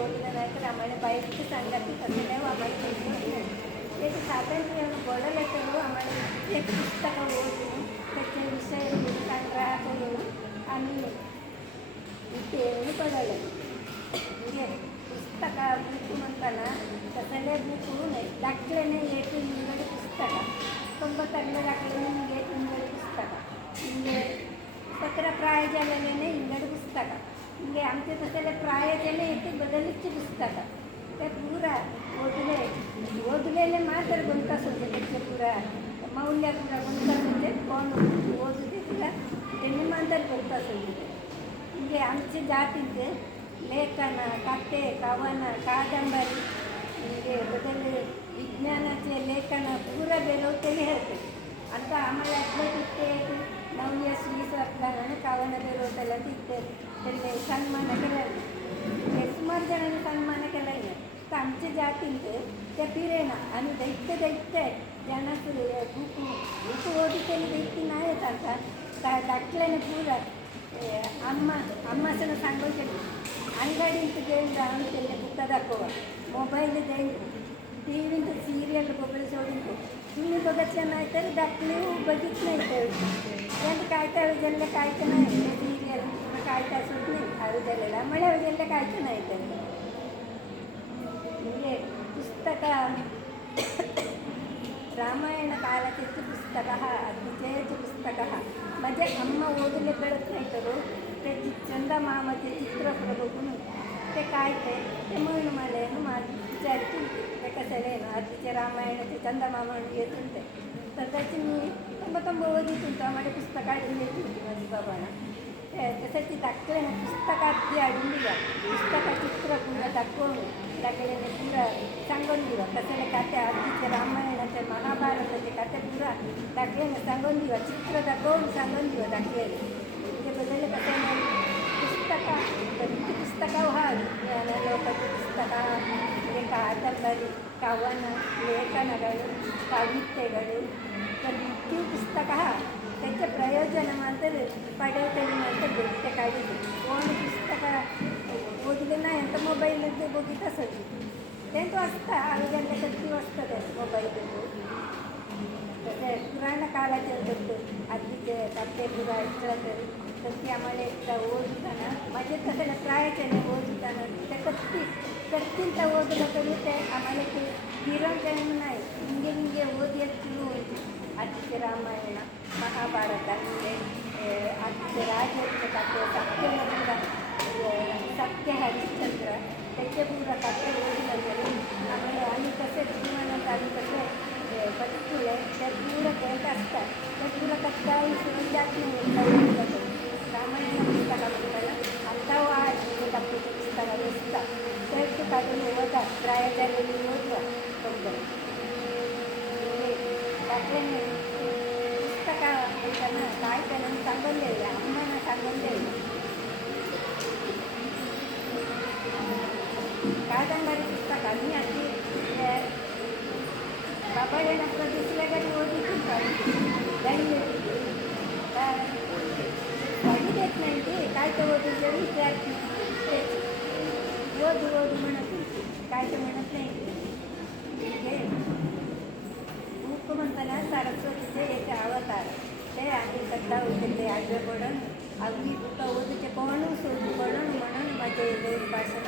ओढलं नाही तर आम्हाला बाईकची सांगायची तसं नाही आम्हाला नाही एक साधारण बोलायला तर आम्हाला एक पुस्तकं ओढून त्याचे विषय संग्रहात आणि इथे बघायला म्हणजे पुस्तका बुक म्हणताना तसले बुक नाही दाखलेने एक इंगडी पुस्तಕ ತುಂಬ ತಗಲು दाखलेने एक इंगडी पुस्तಕ ಹಿಂಗೆ पत्र प्रायजलेने इंगडी पुस्तಕ ಹಿಂಗೆ आमचे तसले प्रायजने येते बदलीची पुस्तक ते पुरा ओदलेले मात्र गुंतास होते त्याचे पुरा मौल्य पुरा गुंतास होते कोण ओदते तुला त्यांनी मात्र गुंतास होते ಹಿಂಗೆ आमचे जातीचे लेखन कथे कवन कादंबरी म्हणजे बदल विज्ञानाचे लेखन पुरा बेरवतेले होते आता आम्हाला आठवत इतके नवय श्रीस आपला कवन बेरवतेला तिथे त्यांनी सन्मान केला सुमार जणांनी सन्मान केला नाही तर आमचे जातीचे त्या पिरेना आणि दैत्य ज्यांना बुक ओदितेली दैत्य नाही आता दाखल्याने पुरा अम्मासनं सांगून केली अंगडींत देऊन जाऊन त्यांनी बुका दाखवा मोबाईल देऊन टी व्हीत सिरियल बघून सोडून तुम्ही बघायचं नाही तर दाखले बघित नाही त्यांनी काय काय उजललं काय तर नाही सिरियल काय काय सुट नाही उजललेला मला उजललं काय तर नाही त्यांनी म्हणजे पुस्तकं रामायण काळाचे पुस्तक अतिशयचे पुस्तक माझे अम्मा ओदले बेळत नाही करू ते चंदमामाचे चित्र बघून ते काय ते म्हणून मला माझी विचारतील ते कसं आधीचे रामायणाचे चंदमामा येत होते तर त्याची मी तंब ओदित होतो आम्हाला पुस्तकात येत होती माझी बाबांना त्यासाठी दाखले ना पुस्तकात ती आढळून दिला पुस्तका चित्र पुरा दाखवून लागलेले पुरा सांगून दिला कसले काते आधीचे रामायणाचे महाभारताचे काते पुरा दाखलेनं सांगून दिला चित्र दाखवून सांगून दिला दाखलेले म्हणजे बदलले कसं पुस्तका लोकांची पुस्तका म्हणजे कादंबरी कवन लेखनಗಳು ಕವಿತೆಗಳು ಪ್ರತಿ ಪುಸ್ತಕ त्याचे प्रयोजन मात्र पडवतेली मात्र भेटते काढली कोण पुस्तक ओदले नाही तर मोबाईलमध्ये बघित असत ते तो असता आरोग्याला कधी वाजतं त्याचं मोबाईल तसे पुराण काळाचे होते आधीचे कापते पुरायचं तर ती आम्हाला एकदा ओढ होताना माझे तसं प्रायचे नाही ओढ होताना ते करतील तर ओढलं तरी ते आम्हाला ते हिरण काही नाही हिंगे ओढ येत सुरू होती आधीचे रामायण महाभारतामध्ये आधीचे राजाचे काते सत्य हरिश्चंद्र त्याचे पुरा काते ओढलं तरी आम्हाला आम्ही कसे जीवनात आम्ही कसे बघितले त्या पुरं खेळत असतात त्या पुरं काही सुरू जात नाही रामायण पुस्तकाला आता आज आपल्या पुस्तकाला असतात तर काढून होतात प्राय झालेली होतं समजा त्यातले पुस्तका त्यांना काय त्यांना सांगून द्यायला आम्हाला सांगून द्यायला कादंबरी पुस्तकांनी अशी बाबा येणार दुसऱ्या घरी ओढीतून काढली गाडी देत नाही ते काय तर ओढून जरी विचारते ओढू म्हणत काय तर म्हणत नाही हे मुख म्हणताना सरस्वतीचे एक अवतार ते आधी सध्या होते ते आजं पडून अगदी ओढूचे कोण सोडू पडून म्हणून माझे दोन भाषण